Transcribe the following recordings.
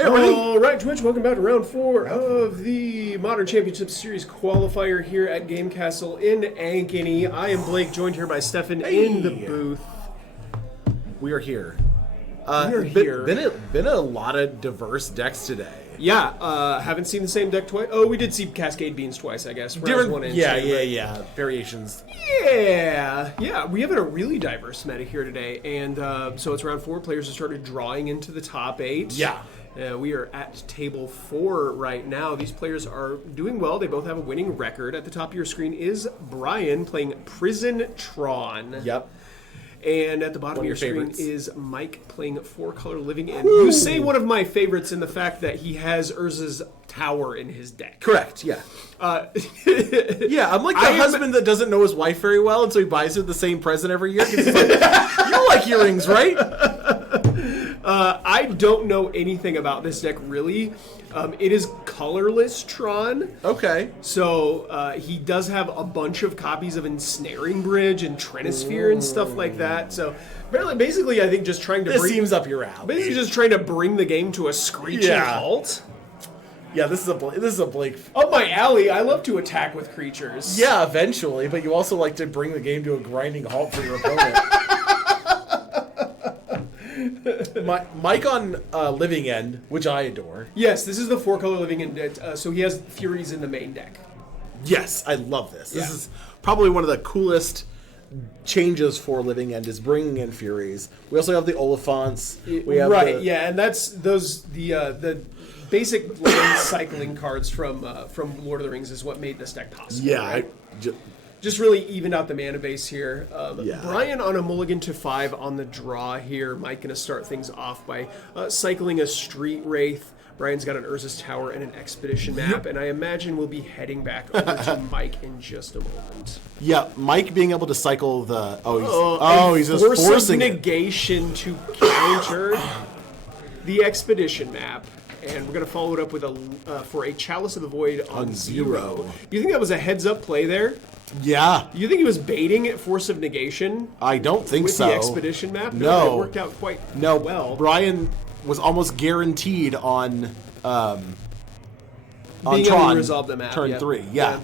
Hey, everybody. All right, Twitch, welcome back to round 4 of the Modern Championship Series qualifier here at Game Castle in Ankeny. I am Blake, joined here by Stefan in the booth. We are here. We are here. Been a lot of diverse decks today. Yeah, haven't seen the same deck twice. Oh, we did see Cascade Beans twice, I guess. Different, One and yeah, two, variations. Yeah, we have a really diverse meta here today, and so it's round 4. Players have started drawing into the top 8. Yeah. We are at table 4 right now. These players are doing well. They both have a winning record. At the top of your screen is Brian playing Prison Tron. Yep. And at the bottom of your screen favorites. is Mike playing 4-color Living End. You say one of my favorites in the fact that he has Urza's Tower in his deck. Correct, yeah. Yeah, I'm like the husband that doesn't know his wife very well, and so he buys her the same present every year. 'Cause he's like, you like earrings, right? I don't know anything about this deck, really. It is colorless Tron. Okay. So he does have a bunch of copies of Ensnaring Bridge and Trinisphere and stuff like that. So basically, I think just trying to This seems up your alley. basically just trying to bring the game to a screeching halt. Yeah, this is a Blake. Up my alley. I love to attack with creatures. Yeah, eventually, but you also like to bring the game to a grinding halt for your opponent. Mike on Living End, which I adore. Yes, this is the 4-color Living End. So he has Furies in the main deck. Yes, I love this. This Yeah. is probably one of the coolest changes for Living End is bringing in Furies. We also have the Oliphants. We have Yeah, and that's the basic land cycling cards from Lord of the Rings is what made this deck possible. Yeah, right? Just really evened out the mana base here. Yeah. Brian on a mulligan to 5 on the draw here. Mike going to start things off by cycling a Street Wraith. Brian's got an Urza's Tower and an Expedition map, and I imagine we'll be heading back over to Mike in just a moment. Yeah, Mike being able to cycle the he's just Force forcing of it. negation to counter the Expedition map. And we're going to follow it up with for a Chalice of the Void on 0. You think that was a heads-up play there? Yeah, You think he was baiting at Force of Negation I don't think with so. the Expedition map? No. It worked out quite No, well. Brian was almost guaranteed on Being able Tron to resolve the map. turn yeah. 3. Yeah.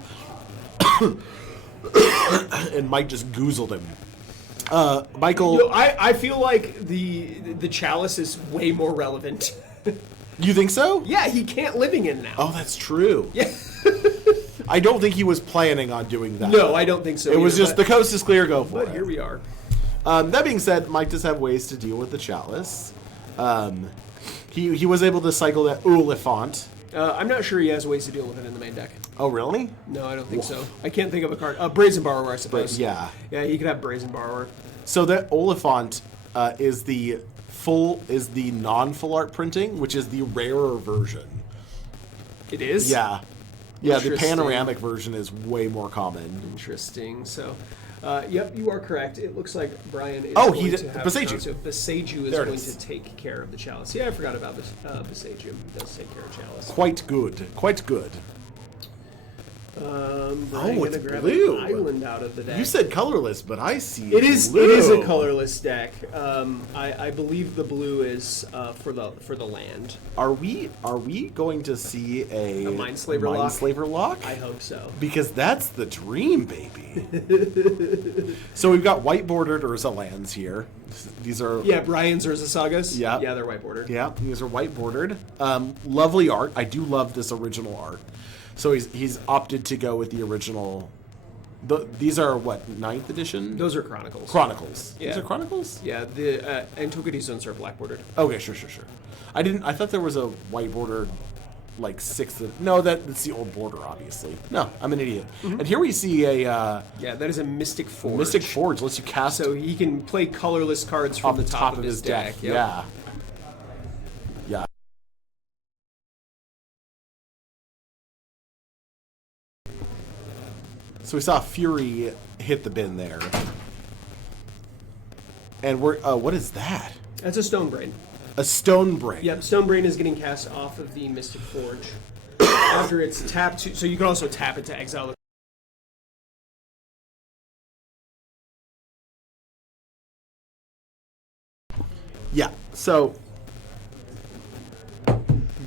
And Mike just goozled him. Michael, You know, I feel like the Chalice is way more relevant. you think so? Yeah, he can't Living in now. Oh, that's true. Yeah. I don't think he was planning on doing that. No, I don't think so. It was either, just the coast is clear, go for But it. here we are. That being said, Mike does have ways to deal with the Chalice. He was able to cycle that Oliphant. I'm not sure he has ways to deal with it in the main deck. Oh, really? No, I don't think so. I can't think of a card. Brazen Borrower, I suppose. Yeah. Yeah, he could have Brazen Borrower. So that Oliphant is the non-full art printing, which is the rarer version. It is? Yeah. Yeah, the Interesting. panoramic version is way more common. Interesting. So, yep, you are correct. It looks like Brian is Oh, going to have Beseiju. So Beseiju is There it going is. to take care of the Chalice. Yeah, I forgot about this. Beseiju. He does take care of Chalice. Quite good. Quite good. Brian it's gonna grab blue. an island out of the deck. You said colorless, but I see It is blue. a colorless deck. I believe the blue is for the land. Are we going to see a Mindslaver lock? I hope so. Because that's the dream, baby. So we've got white bordered Urza lands here. These are Yeah, Brian's Urza Sagas. Yeah. Yeah, they're white bordered. yeah, these are white bordered. Lovely art. I do love this original art. So he's opted to go with the original. These are what, 9th edition? Those are Chronicles. Chronicles. Yeah. These are Chronicles? Yeah, the Antiquity Zones are black bordered. Okay, sure. I thought there was a white bordered like 6th. No, that's the old border, obviously. No, I'm an idiot. Mm-hmm. And here we see a Yeah, that is a Mystic Forge. Mystic Forge. Lets you cast So he can play colorless cards from off the top of his deck. Yep. Yeah. Yeah. So we saw Fury hit the bin there. And we're what is that? That's a Stone Brain. A Stone Brain. Yep, Stone Brain is getting cast off of the Mystic Forge. After it's tapped to, so you can also tap it to exile the Yeah. So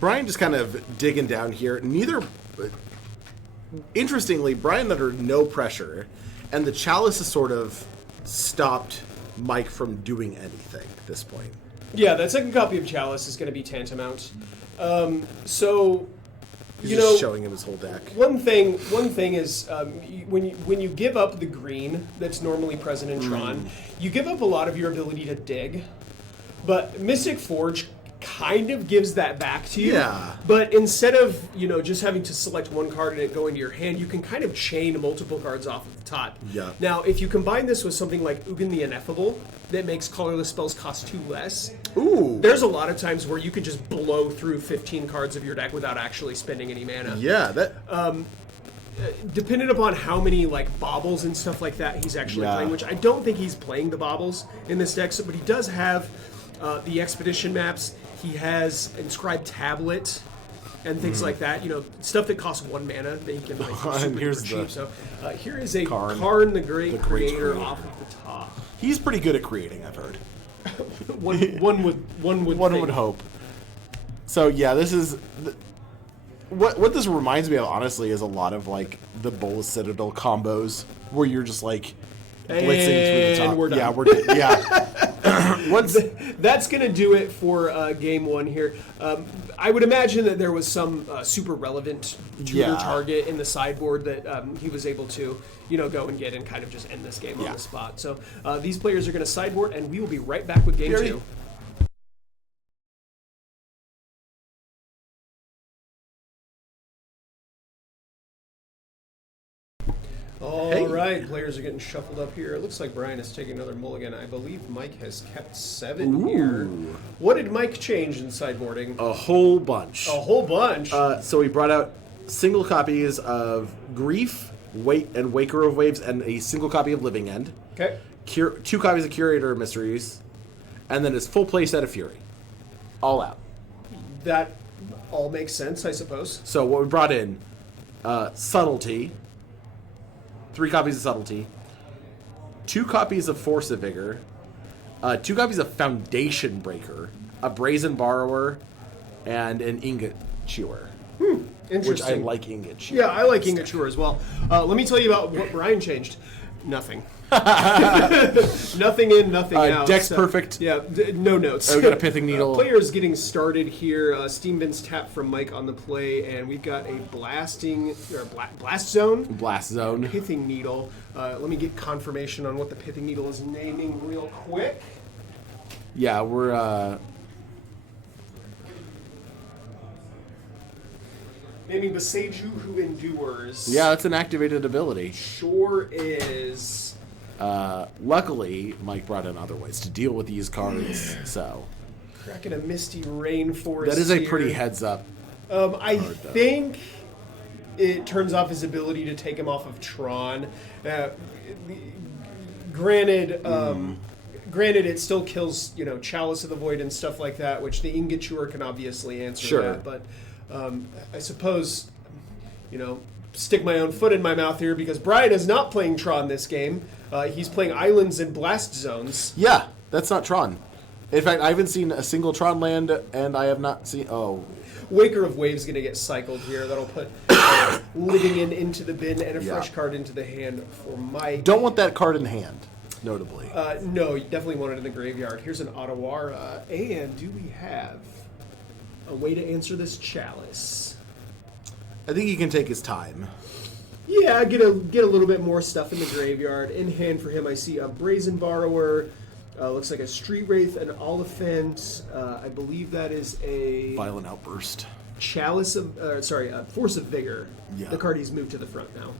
Brian just kind of digging down here. Interestingly, Brian under no pressure, and the Chalice has sort of stopped Mike from doing anything at this point. Yeah, that second copy of Chalice is going to be tantamount. So, He's just showing him his whole deck. One thing is when you give up the green that's normally present in Tron, you give up a lot of your ability to dig. But Mystic Forge kind of gives that back to you. Yeah. But instead of just having to select one card and it go into your hand, you can kind of chain multiple cards off of the top. Yeah. Now, if you combine this with something like Ugin the Ineffable, that makes colorless spells cost 2 less. Ooh. There's a lot of times where you can just blow through 15 cards of your deck without actually spending any mana. Yeah, that. Depending upon how many baubles and stuff like that he's actually playing, which I don't think he's playing the baubles in this deck, but he does have the expedition maps. He has inscribed tablet and things like that. Stuff that costs 1 mana that he can super cheap. So here is a Karn the Great Creator off of the top. He's pretty good at creating, I've heard. one would hope. So yeah, this is what this reminds me of. Honestly, is a lot of the Bolas Citadel combos where you're just blitzing through the top. We're done. Yeah, we're done. Yeah. That's gonna do it for game 1 here. I would imagine that there was some super relevant tutor target in the sideboard that he was able to go and get and kind of just end this game on the spot. So these players are going to sideboard, and we will be right back with game 2. All right, players are getting shuffled up here. It looks like Brian is taking another mulligan. I believe Mike has kept 7 here. What did Mike change in sideboarding? A whole bunch. A whole bunch? So he brought out single copies of Grief, and Waker of Waves, and a single copy of Living End. Okay. 2 copies of Curator of Mysteries, and then his full play set of Fury. All out. That all makes sense, I suppose. So what we brought in, Subtlety, 3 copies of Subtlety, 2 copies of Force of Vigor, 2 copies of Foundation Breaker, a Brazen Borrower, and an Ingot Chewer. Interesting. Which I like Ingot Chewer. Yeah, I like Ingot Chewer as well. Let me tell you about what Brian changed. Nothing. Nothing in, nothing out. Deck's perfect. Yeah, no notes. We got a Pithing Needle. Players getting started here. Steam Bin's tap from Mike on the play, and we've got a Blast Zone. Blast Zone. Pithing Needle. Let me get confirmation on what the Pithing Needle is naming real quick. Yeah, we're naming Beseju Who Endures. Yeah, that's an activated ability. Sure is. Luckily, Mike brought in other ways to deal with these cards, so... Cracking a Misty Rainforest. That is a pretty heads up. I think it turns off his ability to take him off of Tron. Granted, it still kills, Chalice of the Void and stuff like that, which the Ingot Chewer can obviously answer that. But I suppose, stick my own foot in my mouth here because Brian is not playing Tron this game. He's playing Islands and Blast Zones. Yeah, that's not Tron. In fact, I haven't seen a single Tron land, and I have not seen... Oh. Waker of Waves going to get cycled here. That'll put Living into the bin and a fresh card into the hand for Mike. Don't want that card in hand, notably. No, you definitely want it in the graveyard. Here's an Otawara. And do we have a way to answer this Chalice? I think he can take his time. Yeah, get a little bit more stuff in the graveyard. In hand for him, I see a Brazen Borrower. Looks like a Street Wraith, an Oliphant. I believe that is a Violent Outburst. Chalice of, Force of Vigor. Yeah. The card he's moved to the front now.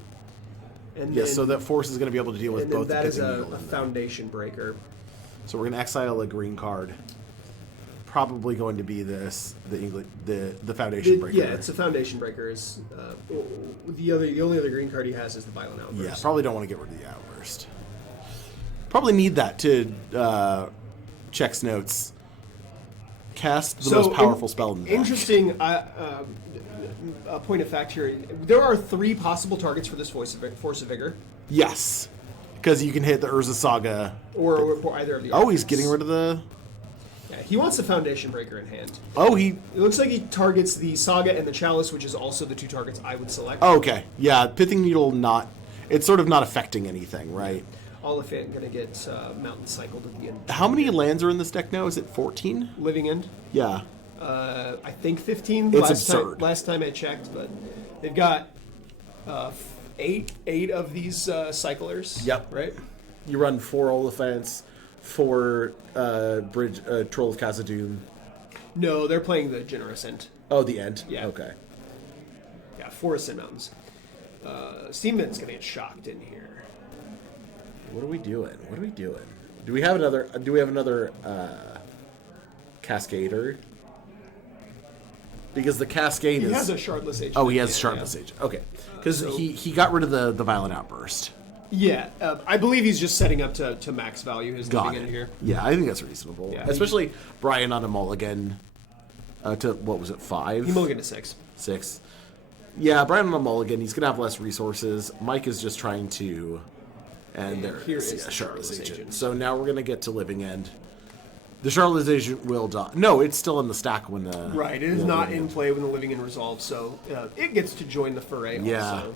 And yes, so that Force is going to be able to deal with both the that is Pithing a Needle and Foundation Breaker. So we're going to exile a green card. Probably going to be the Foundation Breaker. Yeah, it's a Foundation Breaker. Is the only other green card he has is the Violent Outburst. Yeah, probably don't want to get rid of the Outburst. Probably need that to checks notes. Cast the most powerful spell in the deck. Interesting point of fact here. There are 3 possible targets for this Force of Vigor. Yes, because you can hit the Urza Saga. Or either of the Oh, he's getting rid of the... Yeah, he wants the Foundation Breaker in hand. Oh, It looks like he targets the Saga and the Chalice, which is also the 2 targets I would select. Oh, okay. Yeah, Pithing Needle not... It's sort of not affecting anything, right? Oliphant going to get Mountain cycled at the end. How many lands are in this deck now? Is it 14? Living End? Yeah. I think 15 It's absurd. last time I checked, but they've got eight of these cyclers. Yep. Right? You run 4 Oliphants, 4 Troll of Khazad-dûm. No, they're playing the Generous End. Oh, the end? Yeah. Okay. Yeah, 4 Ascend Mountains. Steamman's going to get shocked in here. What are we doing? Do we have another Cascader? Because the Cascade He has a Shardless Agent. Oh, he has a Shardless Agent. Okay. Because he got rid of the Violent Outburst. Yeah, I believe he's just setting up to max value his Got living it. in here. Yeah, I think that's reasonable. Yeah. Especially Brian on a mulligan to, what was it, 5? He mulliganed to 6. 6. Yeah, Brian on a mulligan, he's going to have less resources. Mike is just trying to... And there here is is the Shardless Shardless Agent. Agent. So now we're going to get to Living End. The Shardless Agent will die. No, it's still in the stack when the... Right, it is not in play when the living end resolves, so it gets to join the foray Yeah. also.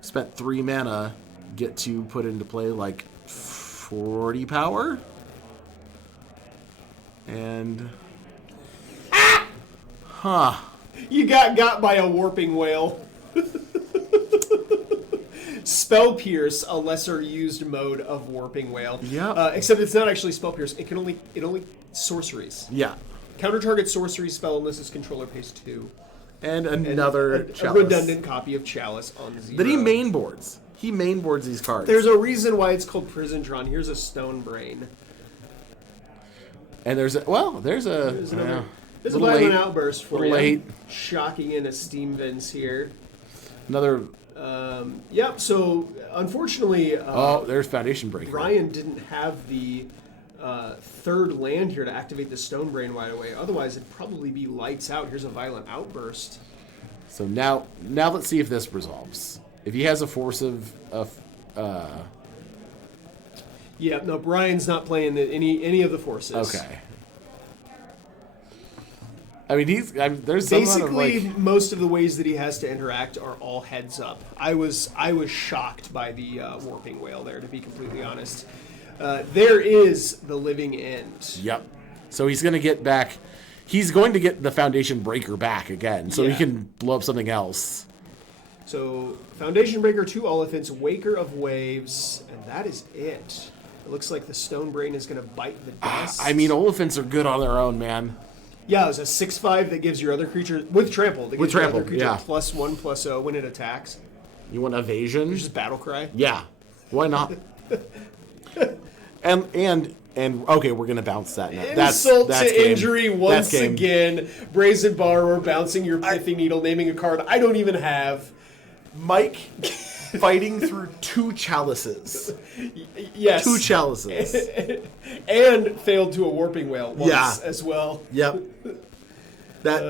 Spent 3 mana, get to put into play like 40 power. And... Huh. You got by a Warping Whale. Spell Pierce, a lesser used mode of Warping Whale. Yeah. Except it's not actually Spell Pierce. It only sorceries. Yeah. Counter target sorcery spell unless its controller pays 2. And another a Chalice. redundant copy of Chalice on 0. That he mainboards. He mainboards these cards. There's a reason why it's called Prison Tron. Here's a Stone Brain. And there's a... Well, there's a... There's another. There's a Little violent late. outburst for Little you. late. Shocking in a Steam Vents here. Another... Yep, so unfortunately, oh, there's Foundation Breaker. Brian didn't have the third land here to activate the Stone Brain right away. Otherwise, it'd probably be lights out. Here's a Violent Outburst. So now let's see if this resolves. If he has a force of Yeah, no, Brian's not playing any of the forces. okay. I mean, there's some amount of, Basically, like, most of the ways that he has to interact are all heads up. I was shocked by the Warping Whale there, to be completely honest. There is the Living End. Yep. So he's going to get back. He's going to get the Foundation Breaker back again, so he Yeah. can blow up something else. So, Foundation Breaker, 2 Elephants, Waker of Waves, and that is it. It looks like the Stone Brain is going to bite the dust. I mean, Oliphants are good on their own, man. Yeah, it's a 6/5 that gives your other creature, with Trample, that With gives your other Trample, creature yeah. +1/+0 when it attacks. You want evasion? Just Battle Cry. Yeah. Why not? and okay, we're gonna bounce that now. Insult that's to game. injury That's once game. again. Brazen Borrower bouncing your Pithy Needle, naming a card I don't even have. Mike fighting through 2 chalices. Yes. 2 chalices. And failed to a Warping Whale once Yeah. as well. Yep. That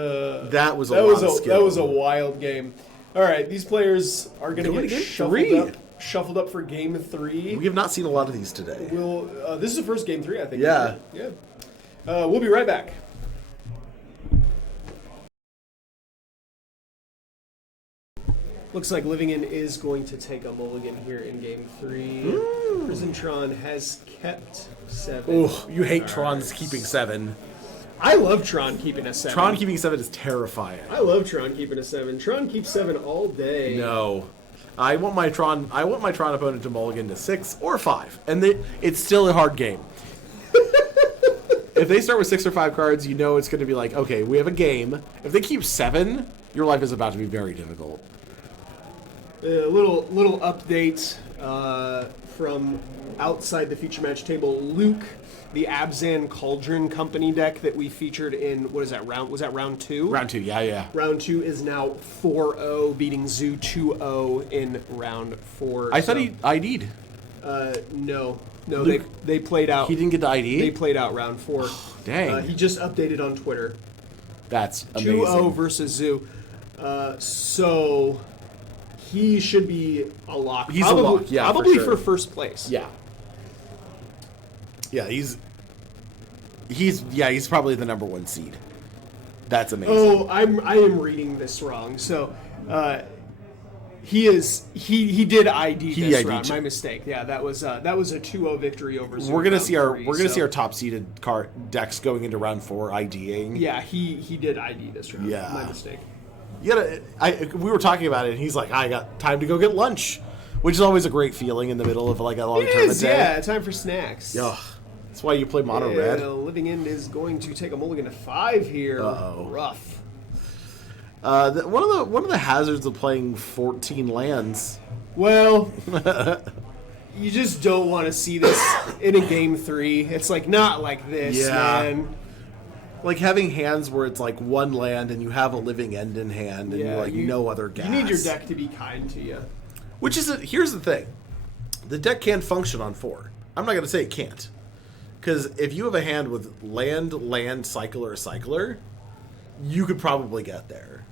was a That lot was of a skill. that was a wild game. All right, these players are going to Going get to game shuffled up for game 3. We have not seen a lot of these today. We'll this is the first game 3, I think. Yeah. isn't it? Yeah. We'll be right back. Looks like Living In is going to take a mulligan here in game 3. Prison Tron has kept 7. Oh, you hate Tron's cards. keeping 7. I love Tron keeping a 7. Tron keeping 7 is terrifying. I love Tron keeping a 7. Tron keeps 7 all day. No. I want my Tron opponent to mulligan to 6 or 5. And it's still a hard game. If they start with 6 or 5 cards, you know it's going to be like, okay, we have a game. If they keep 7, your life is about to be very difficult. A little update from outside the feature match table. Luke, the Abzan Cauldron Company deck that we featured in, what is that, round? Was that round 2? Round 2, yeah. Round 2 is now 4-0, beating Zoo 2-0 in round 4. I thought he ID'd. No, Luke, they played out. He didn't get the ID? They played out round 4. Dang. He just updated on Twitter. That's amazing. 2-0 versus Zoo. So he should be a lock. He's a lock, yeah, Probably for sure. for first place. Yeah. Yeah, he's... He's probably the number 1 seed. That's amazing. Oh, I am reading this wrong. So, he did ID this ID'd round. you. My mistake. Yeah, that was a 2-0 victory over. We're gonna see our top seeded decks going into round 4 IDing. Yeah, he did ID this round. Yeah. My mistake. We were talking about it, and he's like, I got time to go get lunch, which is always a great feeling in the middle of like a long tournament day. Yeah, time for snacks. Ugh. That's why you play mono red. Living End is going to take a mulligan to 5 here. Uh-oh. Rough. One of the hazards of playing 14 lands. Well, you just don't want to see this in a game 3. It's like not like this, man. Like having hands where it's like 1 land and you have a Living End in hand and you're like no other gas. You need your deck to be kind to you. Which is here's the thing, the deck can function on 4. I'm not gonna say it can't, because if you have a hand with land, cycler, you could probably get there.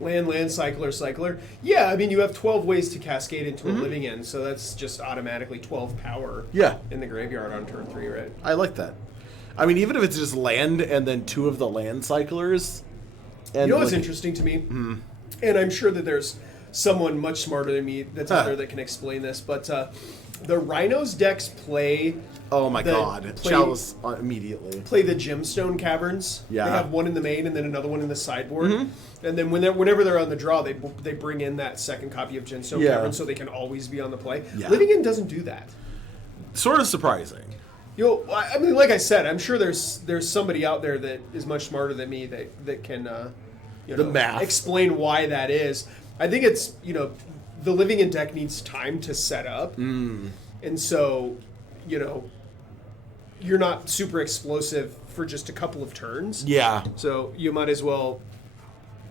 Land, cycler. Yeah, I mean, you have 12 ways to cascade into a Living End, so that's just automatically 12 power in the graveyard on turn 3, right? I like that. I mean, even if it's just land and then 2 of the land cyclers. And you know what's interesting to me? And I'm sure that there's someone much smarter than me that's out there that can explain this, but the Rhinos decks play... Oh my god. Chalice immediately. Play the Gemstone Caverns. Yeah. They have one in the main and then another one in the sideboard. And then whenever they're on the draw, they bring in that second copy of Gemstone Caverns so they can always be on the play. Yeah. Living End doesn't do that. Sort of surprising. You know, I mean, like I said, I'm sure there's somebody out there that is much smarter than me that can the math explain why that is. I think it's the Living End deck needs time to set up, and so you're not super explosive for just a couple of turns. Yeah. So you might as well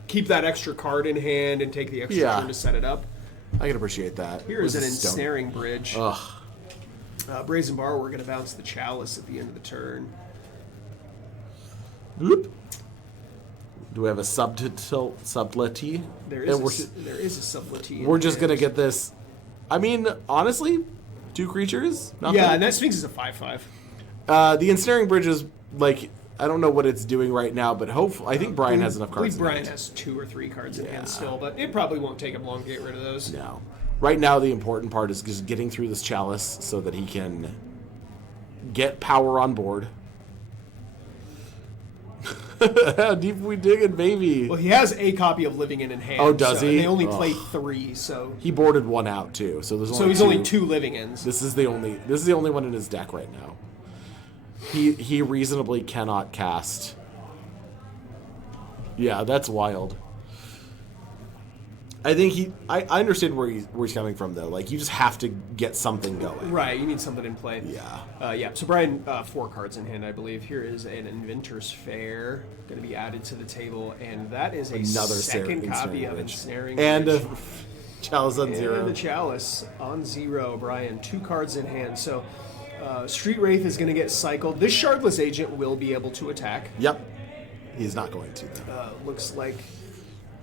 keep that extra card in hand and take the extra turn to set it up. I can appreciate that. Here is an Ensnaring Bridge. Ugh. Brazen Bar, we're going to bounce the Chalice at the end of the turn. Bloop. Do we have a subtlety? There is a subtlety. We're just going to get this. I mean, honestly, 2 creatures? Nothing. Yeah, and that Sphinx is a 5/5. The Ensnaring Bridge is, like, I don't know what it's doing right now, but hopefully, I think Brian has enough cards. Brian has 2 or 3 cards in hand still, but it probably won't take him long to get rid of those. No. Right now, the important part is just getting through this Chalice so that he can get power on board. How deep we digging, baby? Well, he has a copy of Living End in hand. Oh, does he? And they only play 3, so he boarded 1 out too. So there's only he's only 2 Living Ends. This is the only one in his deck right now. He reasonably cannot cast. Yeah, that's wild. I think I understand where he's coming from though. Like, you just have to get something going. Right, you need something in play. Yeah. Yeah. So Brian, 4 cards in hand, I believe. Here is an Inventor's Fair going to be added to the table, and that is another second copy of Ensnaring and Bridge. a Chalice on 0. And the Chalice on 0, Brian. 2 cards in hand. So Street Wraith is going to get cycled. This Shardless Agent will be able to attack. Yep. He's not going to. Looks like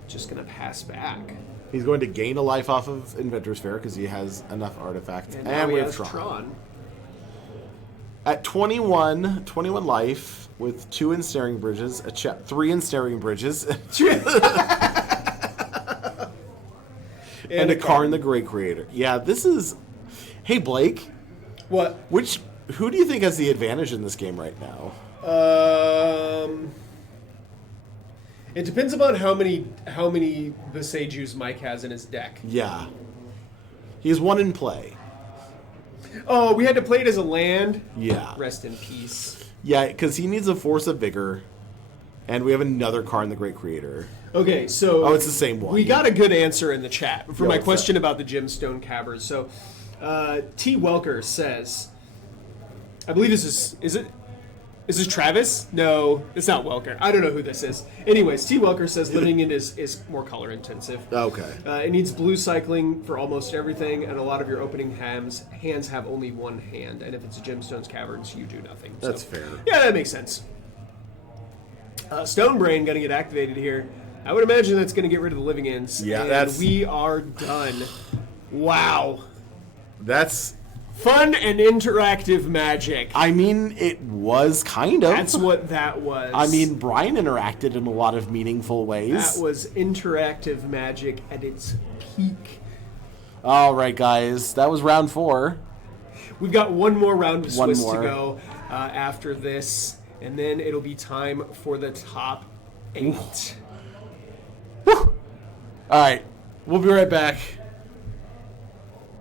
just going to pass back. He's going to gain a life off of Inventor's Fair because he has enough artifacts. And we have Tron. At 21 life with 2 Ensnaring Bridges, 3 Ensnaring Bridges, and a Karn the Great Creator. Yeah, this is... Hey, Blake. What? Who do you think has the advantage in this game right now? It depends upon how many Visejus Mike has in his deck. Yeah. He has 1 in play. Oh, we had to play it as a land? Yeah. Rest in peace. Yeah, because he needs a Force of Vigor, and we have another Karn the Great Creator. Okay, so... Oh, it's the same one. We got a good answer in the chat for my question about the Gemstone Caverns. So, T. Welker says... I believe this is... Is this Travis? No, it's not Welker. I don't know who this is. Anyways, T. Welker says Living End is more color intensive. Okay. It needs blue cycling for almost everything, and a lot of your opening hands have only 1 hand. And if it's a Gemstone's Caverns, you do nothing. That's fair. Yeah, that makes sense. Stone Brain going to get activated here. I would imagine that's going to get rid of the Living Ends. Yeah, and we are done. Wow. That's Fun and interactive magic. I mean, it was kind of. That's what that was. I mean, Brian interacted in a lot of meaningful ways. That was interactive magic at its peak. All right, guys. That was round 4. We've got one more round of One Swiss more. to go after this, and then it'll be time for the top 8. All right. We'll be right back.